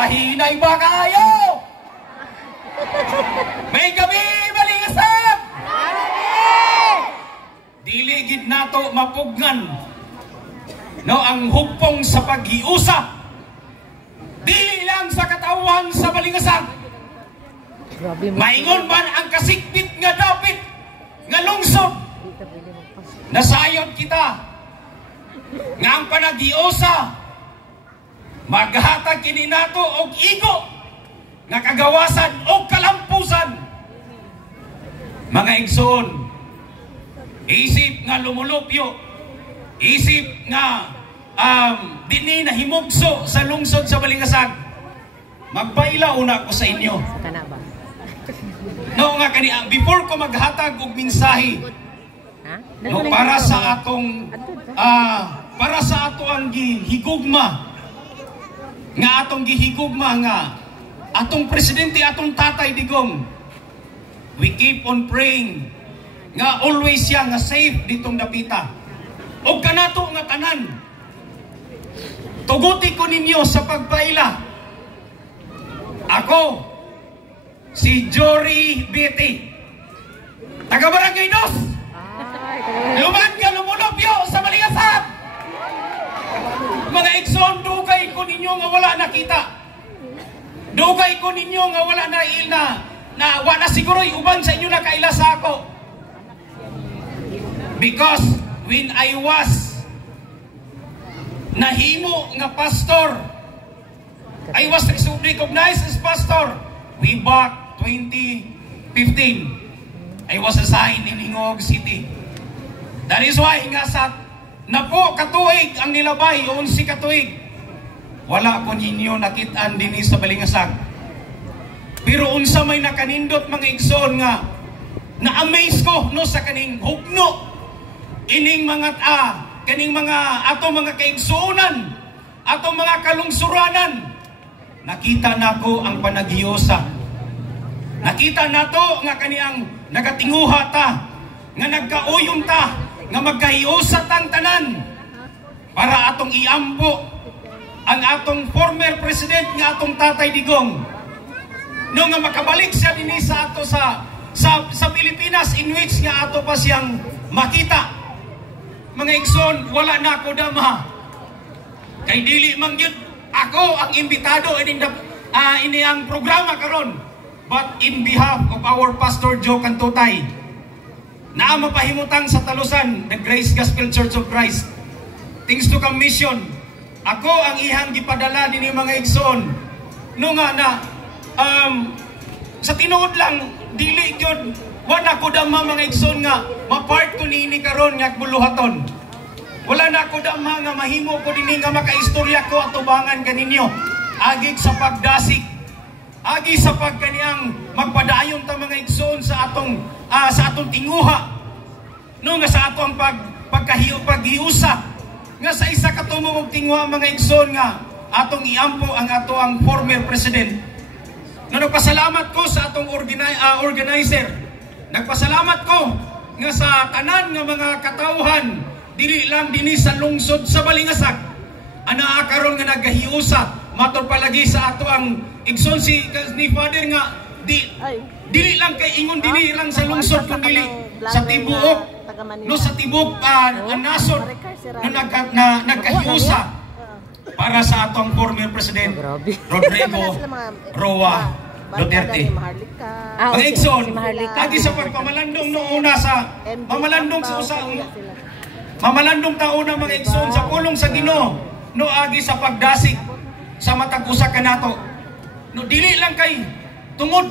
Kahinay ba kayo? May gabi malingasap! Diligid nato mapugnan no ang hugpong sa pag-iusa. Dili lang sa katawan sa balingasag. Maingon man ang kasikbit nga dapit nga lungsod. Nasayod kita nga ang panag-iusa maghatag kini nato og igo nga kagawasan o kalampusan. Mga igsoon, isip nga lumulupyo, isip nga dini na himugso sa lungsod sa balingasag. Magpaila una ko sa inyo. No nga kani before ko maghatag og mensahe no para sa atong ang gihigugma nga atong gihigugma nga atong presidente, atong Tatay Digong. We keep on praying nga always siya nga safe ditong dapita. O kanato nga tanan, tuguti ko ninyo sa pagpaila. Ako, si Jory Betty, taga Barangay Dos. Luman ka lumulupyo sa Balingasag. Mga igsoon, dugay ko ninyo nga wala nakita. Dugay ko ninyo nga wala na wala siguro uban sa inyo na kaila sa ako. Because when I was nahimo nga pastor, I was recognized as pastor way back 2015. I was assigned in Hingog City. That is why nga sa napo katuig ang nilabay, 11 katuig. Wala ko ninyo nakitaan din sa Balingasag. Pero unsa may nakanindot mga igsoon nga na-amaze ko no sa kaning hugno ining mga kaning mga ato mga kaigsuonan, ato mga kalungsuranan. Nakita nako ang panaghiusa. Nakita nato nga kaniyang nagatinguha ta, nga nagkauyong ta, nga magkahiusa tang tanan para atong iampo ang atong former president nga atong Tatay Digong. No nga makabalik siya dinhi sa ato sa Pilipinas in which nga ato pa siyang makita. Mga igsoon, wala na ako dama. Kay dili man gyud ako ang imbitado ini ang programa karon. But in behalf of our Pastor Joe Cantutay, na mapahimutang sa Talusan, the Grace Gospel Church of Christ, Things to Come Mission, ako ang ihang gipadala nini mga igsoon. No nga na sa tinuod lang dili gyud wala ko dama mga igsoon nga mapart ko niini karon nga buluhaton. Wala na ko dama nga mahimo ko dinhi nga makaistorya ko atubangan kaninyo agig sa pagdasig, agi sa pagkaniyang magpadayon ta mga igsoon sa atong tinguha. No nga sa atong paghiusa nga sa isa ka tumong tinguha mga igsoon nga atong iampo ang ang former president. No, nagpasalamat ko sa atong organizer. Nagpasalamat ko nga sa tanan nga mga katawhan dili lang dinhi sa lungsod sa Balingasag. Ana karon nga nagahiusa matur palagi sa ato ang igsoon ni Father nga dili lang kay ingon dinhi lang sa lungsod kun dili sa tibuok no sa tibok ang nasod na nagkahiusa para sa atong former president Rodrigo Roa Duterte. Mga igsoon, agi sa pagpamalandong noong una sa mamalandong ta una mga igsoon sa pulong sa Ginoo no agi sa pagdasig sa matag usa kanato. No dili lang kay tungod